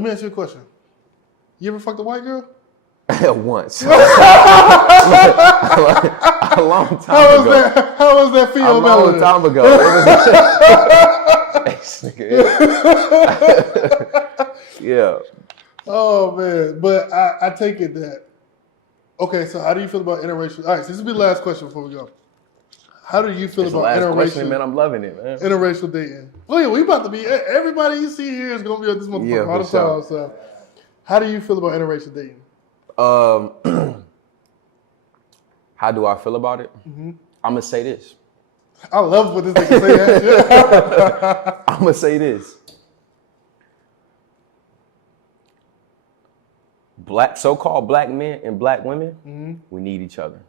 Let me ask you a question. You ever fucked a white girl? Once. A long time ago. How was that feel? A long time ago. Yeah. Oh man, but I take it that. Okay, so how do you feel about interracial? All right, so this will be the last question before we go. How do you feel It's about the last interracial? question, man. I'm loving it, man. Interracial dating. Well, yeah, we about to be. Everybody you see here is gonna be on this motherfucker all the time. So, how do you feel about interracial dating? How do I feel about it? Mm-hmm. I'm gonna say this. I love what this nigga say. That shit. I'm gonna say this. So-called black men and black women, we need each other,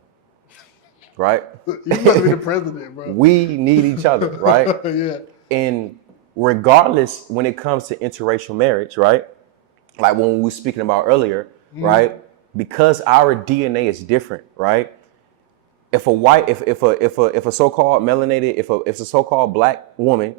right? You about to be the president, bro. We need each other, right? Yeah. And regardless, when it comes to interracial marriage, right? Like when we were speaking about earlier, right? Because our DNA is different, right? If a so-called melanated, if a so-called black woman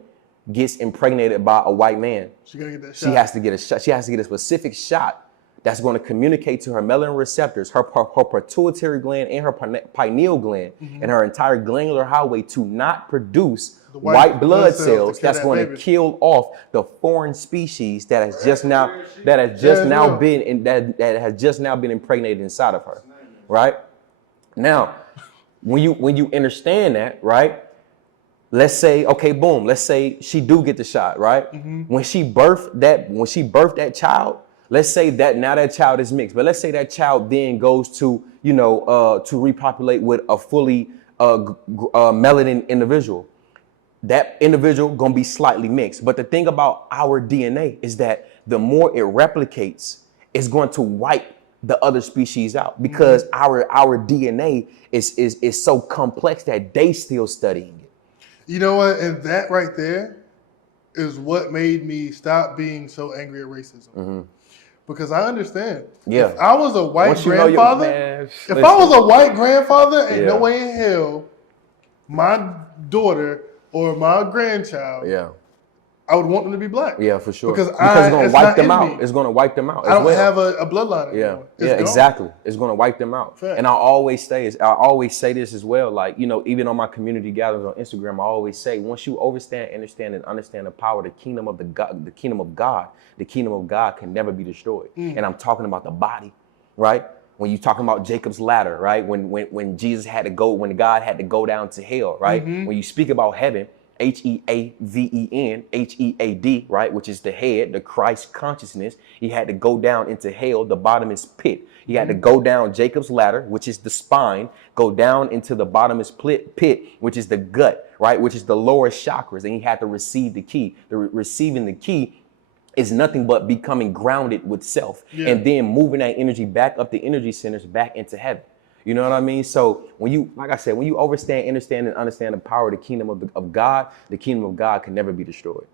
gets impregnated by a white man, she gotta get that shot. She has to get a shot. She has to get a specific shot that's going to communicate to her melanin receptors, her pituitary gland and her pineal gland and her entire glandular highway to not produce white blood cells that's going to kill off the foreign species that has just now been impregnated inside of her, right? Now, when you understand that, right? Let's say, okay, boom. Let's say she do get the shot, right? When she birthed that child, let's say that now that child is mixed, but let's say that child then goes to to repopulate with a fully melanin individual. That individual gonna be slightly mixed. But the thing about our DNA is that the more it replicates, it's going to wipe the other species out because our DNA is so complex that they still studying it. You know what? And that right there is what made me stop being so angry at racism. Because I understand. Yeah. If I was a white grandfather, ain't no way in hell my daughter or my grandchild, I would want them to be black. Yeah, for sure. Because it's going to wipe them out. It's going to wipe them out. I don't have a bloodline anymore. Exactly. It's going to wipe them out. Fact. And I always say this as well. Like, even on my community gatherings on Instagram, I always say, once you understand and understand the power, the kingdom of the kingdom of God can never be destroyed. And I'm talking about the body, right? When you're talking about Jacob's ladder, right? When Jesus had to go, when God had to go down to hell, right? When you speak about heaven, Heaven, Head, right? Which is the head, the Christ consciousness. He had to go down into hell, the bottomless pit. He had to go down Jacob's ladder, which is the spine, go down into the bottomless pit, which is the gut, right? Which is the lower chakras. And he had to receive the key. Receiving the key is nothing but becoming grounded with self and then moving that energy back up the energy centers back into heaven. You know what I mean? So when you understand and understand the power of the kingdom of God, the kingdom of God can never be destroyed.